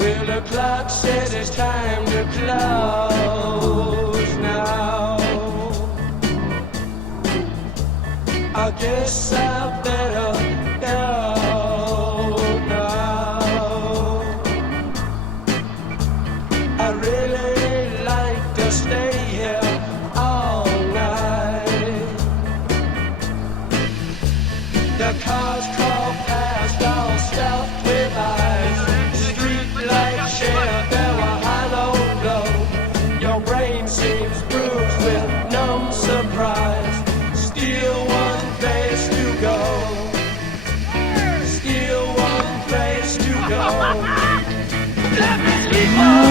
Well, the clock says it's time to close now. I guess I better go now. I really like to stay here all night. The cars crawl past, all stuffed with ice. There were high, low, low. Your brain seems bruised with numb surprise. Still one place to go. Still one place to go. Let me sleep on.